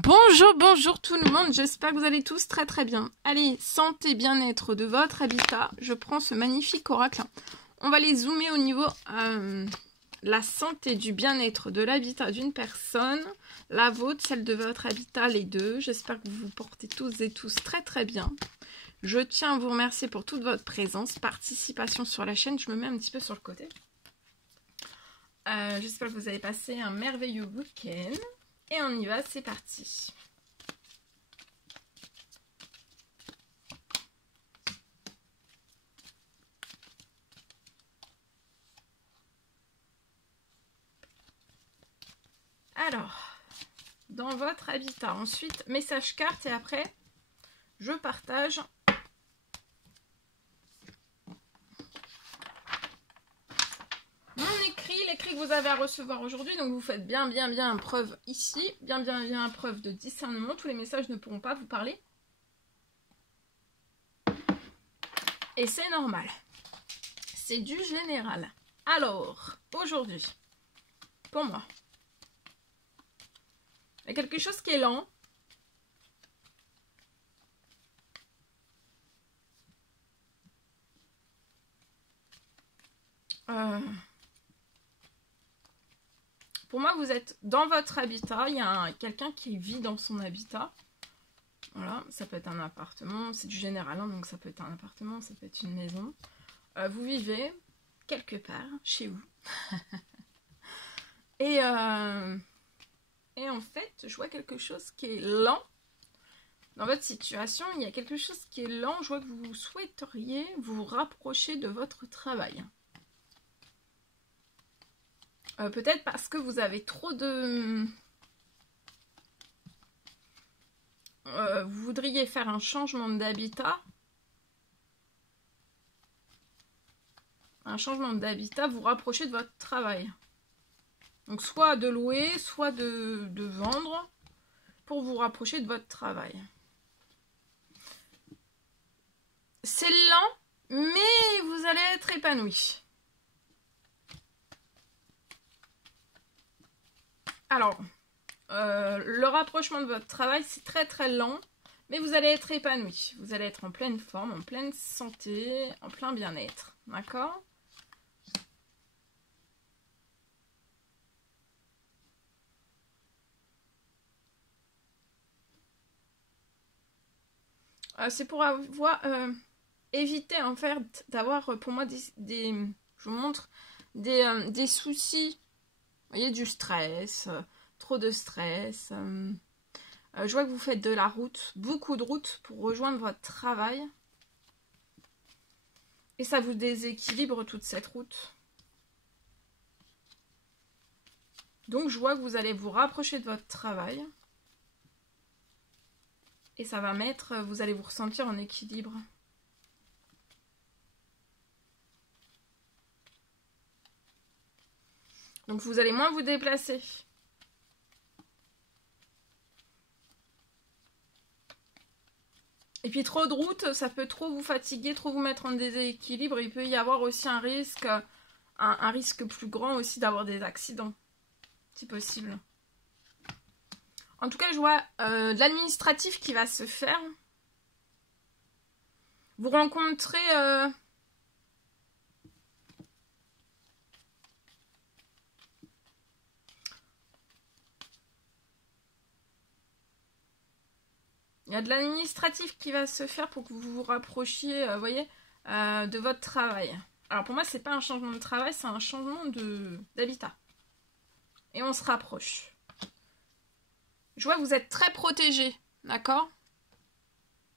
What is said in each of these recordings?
Bonjour, bonjour tout le monde, j'espère que vous allez tous très très bien. Allez, santé, bien-être de votre habitat, je prends ce magnifique oracle. On va les zoomer au niveau la santé du bien-être de l'habitat d'une personne, la vôtre, celle de votre habitat, les deux. J'espère que vous vous portez tous et tous très très bien. Je tiens à vous remercier pour toute votre présence, participation sur la chaîne. Je me mets un petit peu sur le côté. J'espère que vous avez passé un merveilleux week-end. Et on y va, c'est parti. Alors, dans votre habitat, ensuite, message carte et après, je partage. Mon écrit, l'écrit que vous avez à recevoir aujourd'hui, donc vous faites bien preuve ici, bien preuve de discernement. Tous les messages ne pourront pas vous parler. Et c'est normal. C'est du général. Alors, aujourd'hui, pour moi, il y a quelque chose qui est lent. Pour moi, vous êtes dans votre habitat. Il y a quelqu'un qui vit dans son habitat. Voilà, ça peut être un appartement. C'est du général, hein, donc ça peut être un appartement, ça peut être une maison. Vous vivez quelque part chez vous. et en fait, je vois quelque chose qui est lent. Dans votre situation, il y a quelque chose qui est lent. Je vois que vous souhaiteriez vous rapprocher de votre travail. Peut-être parce que vous avez trop de... vous voudriez faire un changement d'habitat. Un changement d'habitat, vous rapprocher de votre travail. Donc soit de louer, soit de vendre pour vous rapprocher de votre travail. C'est lent, mais vous allez être épanoui. Alors, le rapprochement de votre travail, c'est très lent, mais vous allez être épanoui. Vous allez être en pleine forme, en pleine santé, en plein bien-être. D'accord ? C'est pour avoir éviter en fait d'avoir pour moi je vous montre des soucis. Vous voyez, du stress, trop de stress. Je vois que vous faites de la route, beaucoup de route pour rejoindre votre travail. Et ça vous déséquilibre toute cette route. Donc je vois que vous allez vous rapprocher de votre travail. Et ça va mettre, vous allez vous ressentir en équilibre. Donc vous allez moins vous déplacer. Et puis trop de route, ça peut trop vous fatiguer, trop vous mettre en déséquilibre. Il peut y avoir aussi un risque plus grand aussi d'avoir des accidents, si possible. En tout cas, je vois de l'administratif qui va se faire. Vous rencontrez... il y a de l'administratif qui va se faire pour que vous vous rapprochiez, vous voyez, de votre travail. Alors pour moi, c'est pas un changement de travail, c'est un changement d'habitat. Et on se rapproche. Je vois que vous êtes très protégé, d'accord ?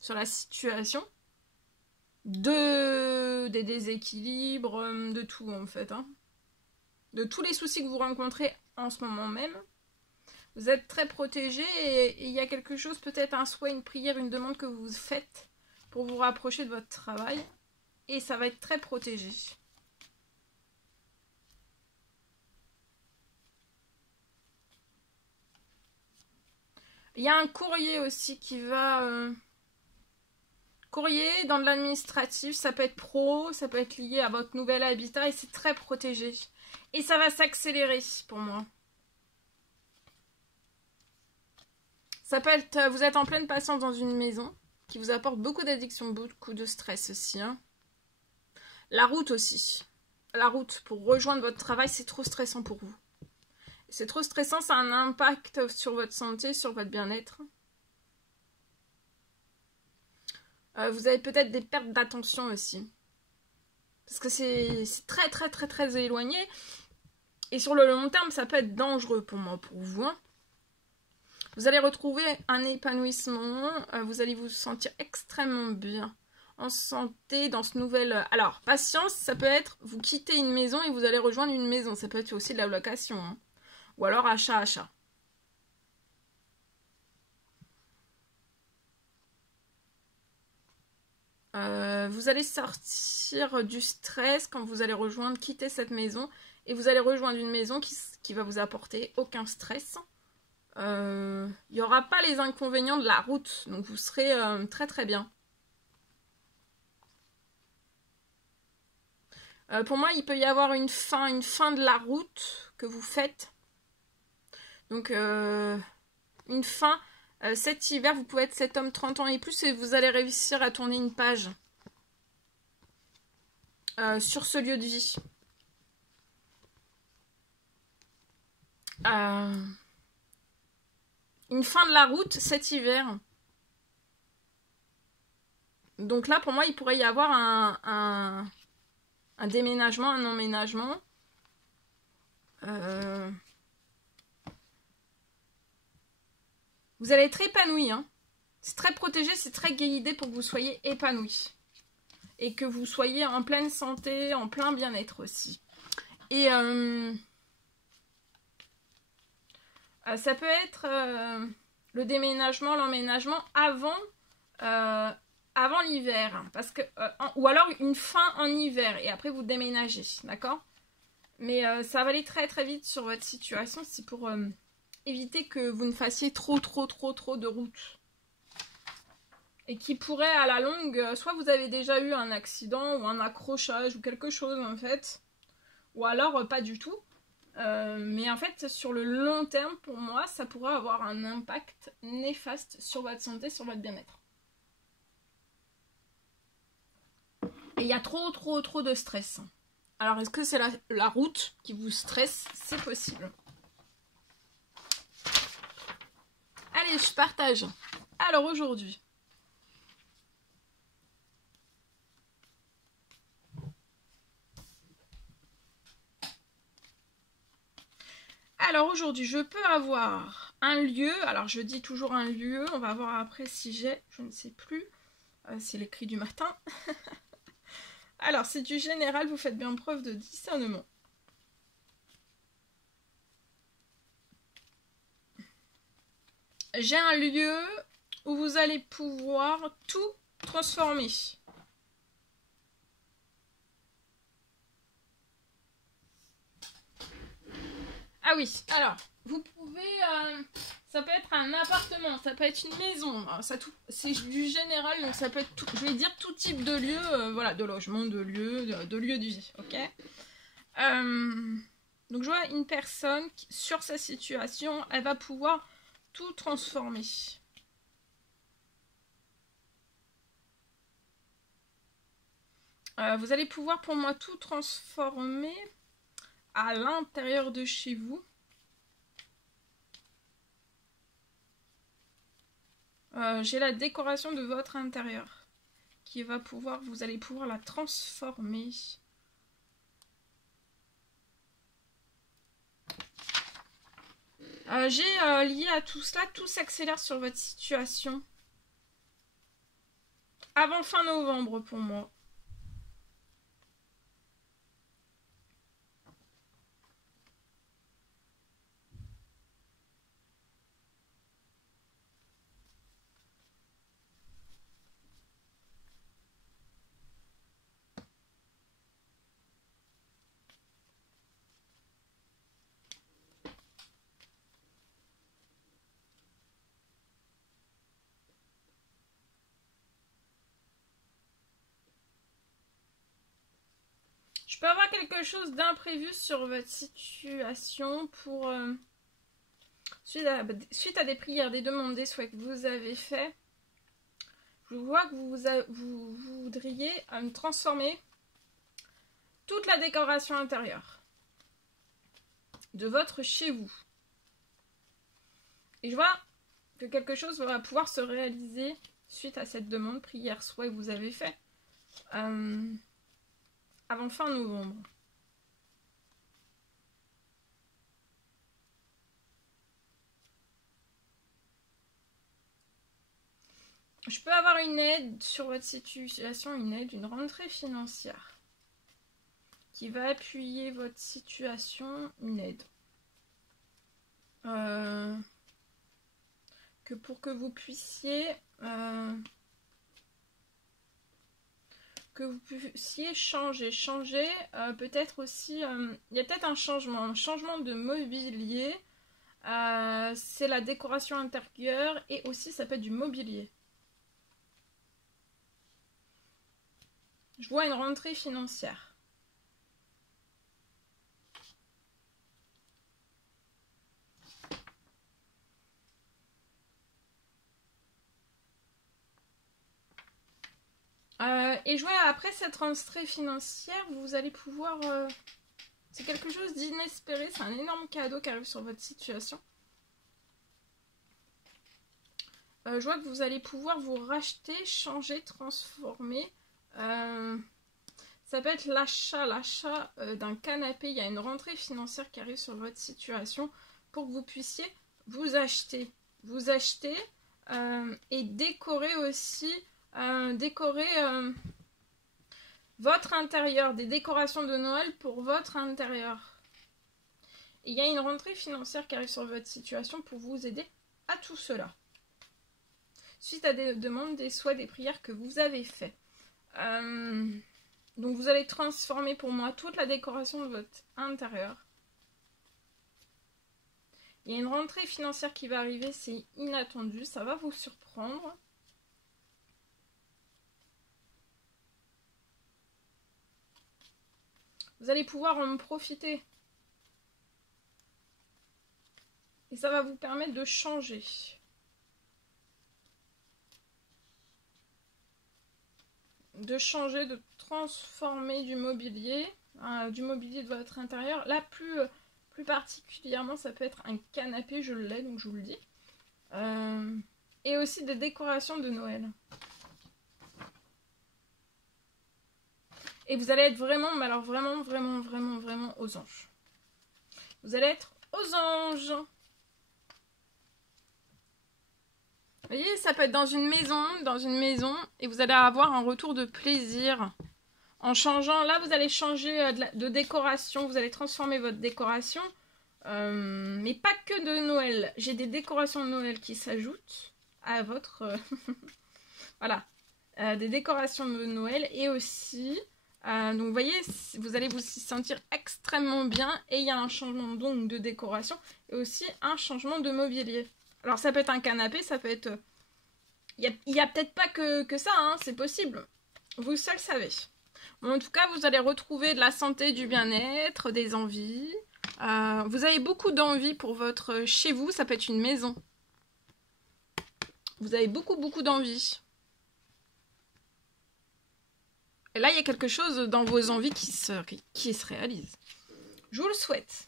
Sur la situation. Des déséquilibres, de tout en fait. Hein. De tous les soucis que vous rencontrez en ce moment même. Vous êtes très protégé et il y a quelque chose, peut-être un souhait, une prière, une demande que vous faites pour vous rapprocher de votre travail. Et ça va être très protégé. Il y a un courrier aussi qui va... Courrier dans de l'administratif, ça peut être pro, ça peut être lié à votre nouvel habitat et c'est très protégé. Et ça va s'accélérer pour moi. Ça peut être, vous êtes en pleine patience dans une maison qui vous apporte beaucoup d'addiction, beaucoup de stress aussi. Hein. La route aussi. La route pour rejoindre votre travail, c'est trop stressant pour vous. C'est trop stressant, ça a un impact sur votre santé, sur votre bien-être. Vous avez peut-être des pertes d'attention aussi. Parce que c'est très très très très éloigné. Et sur le long terme, ça peut être dangereux pour moi, pour vous. Hein. Vous allez retrouver un épanouissement. Vous allez vous sentir extrêmement bien. En santé, dans ce nouvel... Alors, patience, ça peut être vous quittez une maison et vous allez rejoindre une maison. Ça peut être aussi de la location. Hein. Ou alors achat. Vous allez sortir du stress quand vous allez quitter cette maison et vous allez rejoindre une maison qui va vous apporter aucun stress. Il n'y aura pas les inconvénients de la route, donc vous serez très très bien. Pour moi, il peut y avoir une fin de la route que vous faites. Donc, une fin... cet hiver, vous pouvez être cet homme 30 ans et plus et vous allez réussir à tourner une page sur ce lieu de vie. Une fin de la route cet hiver. Donc là, pour moi, il pourrait y avoir un déménagement, un emménagement. Vous allez être épanoui. Hein. C'est très protégé, c'est très guidé pour que vous soyez épanoui. Et que vous soyez en pleine santé, en plein bien-être aussi. Et ça peut être le déménagement, l'emménagement avant l'hiver. Parce que, ou alors une fin en hiver et après vous déménagez. D'accord? Mais ça va aller très très vite sur votre situation. C'est pour éviter que vous ne fassiez trop de route. Et qui pourrait à la longue, soit vous avez déjà eu un accident ou un accrochage ou quelque chose en fait. Ou alors pas du tout. Mais en fait, sur le long terme, pour moi, ça pourrait avoir un impact néfaste sur votre santé, sur votre bien-être. Et il y a trop de stress. Alors, est-ce que c'est la route qui vous stresse? C'est possible. Allez, je partage. Alors, aujourd'hui... Alors aujourd'hui, je peux avoir un lieu, alors je dis toujours un lieu, on va voir après si j'ai, je ne sais plus, c'est les cris du matin. Alors c'est du général, vous faites bien preuve de discernement. J'ai un lieu où vous allez pouvoir tout transformer. Ah oui, alors, vous pouvez... ça peut être un appartement, ça peut être une maison. C'est du général, donc ça peut être, je vais dire, tout type de lieu, voilà, de logement, de lieu de vie, ok. Donc je vois une personne qui, sur sa situation, elle va pouvoir tout transformer. Vous allez pouvoir, pour moi, tout transformer à l'intérieur de chez vous. J'ai la décoration de votre intérieur qui va pouvoir, vous allez pouvoir la transformer. J'ai lié à tout cela, tout s'accélère sur votre situation. Avant fin novembre pour moi. Je peux avoir quelque chose d'imprévu sur votre situation pour Suite à des prières, des demandes, des souhaits que vous avez faits, je vois que vous voudriez transformer toute la décoration intérieure de votre chez vous. Et je vois que quelque chose va pouvoir se réaliser suite à cette demande, prière, souhait que vous avez fait avant fin novembre. Je peux avoir une aide sur votre situation, une rentrée financière qui va appuyer votre situation, une aide. Que pour que vous puissiez changer, peut-être aussi, il y a peut-être un changement de mobilier, c'est la décoration intérieure et aussi ça peut être du mobilier. Je vois une rentrée financière. Et je vois après cette rentrée financière, vous allez pouvoir... c'est quelque chose d'inespéré, c'est un énorme cadeau qui arrive sur votre situation. Je vois que vous allez pouvoir vous racheter, changer, transformer. Ça peut être l'achat d'un canapé. Il y a une rentrée financière qui arrive sur votre situation pour que vous puissiez vous acheter et décorer aussi, votre intérieur, des décorations de Noël pour votre intérieur. Et il y a une rentrée financière qui arrive sur votre situation pour vous aider à tout cela. Suite à des demandes, des souhaits, des prières que vous avez fait. Donc vous allez transformer pour moi toute la décoration de votre intérieur. Il y a une rentrée financière qui va arriver, c'est inattendu, ça va vous surprendre. Vous allez pouvoir en profiter. Et ça va vous permettre de changer. De transformer du mobilier de votre intérieur. Là, plus particulièrement, ça peut être un canapé, je l'ai, donc je vous le dis. Et aussi des décorations de Noël. Et vous allez être vraiment, mais alors vraiment aux anges. Vous allez être aux anges. Vous voyez, ça peut être dans une maison, et vous allez avoir un retour de plaisir. En changeant, là vous allez changer de décoration, vous allez transformer votre décoration, mais pas que de Noël. J'ai des décorations de Noël qui s'ajoutent à votre... voilà, des décorations de Noël et aussi... donc vous voyez, vous allez vous sentir extrêmement bien et il y a un changement donc de décoration et aussi un changement de mobilier. Alors ça peut être un canapé, ça peut être... Il y a peut-être pas que ça, hein, c'est possible. Vous seul savez. Bon, en tout cas, vous allez retrouver de la santé, du bien-être, des envies. Vous avez beaucoup d'envie pour votre chez vous, ça peut être une maison. Vous avez beaucoup d'envie. Et là, il y a quelque chose dans vos envies qui se réalise. Je vous le souhaite.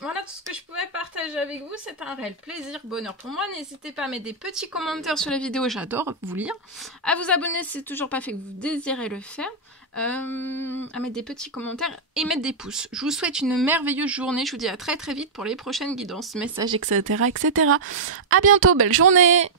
Voilà tout ce que je pouvais partager avec vous. C'est un réel plaisir, bonheur pour moi. N'hésitez pas à mettre des petits commentaires sur les vidéos, j'adore vous lire. À vous abonner si c'est toujours pas fait que vous désirez le faire. À mettre des petits commentaires et mettre des pouces. Je vous souhaite une merveilleuse journée. Je vous dis à très vite pour les prochaines guidances, messages, etc. À bientôt, belle journée!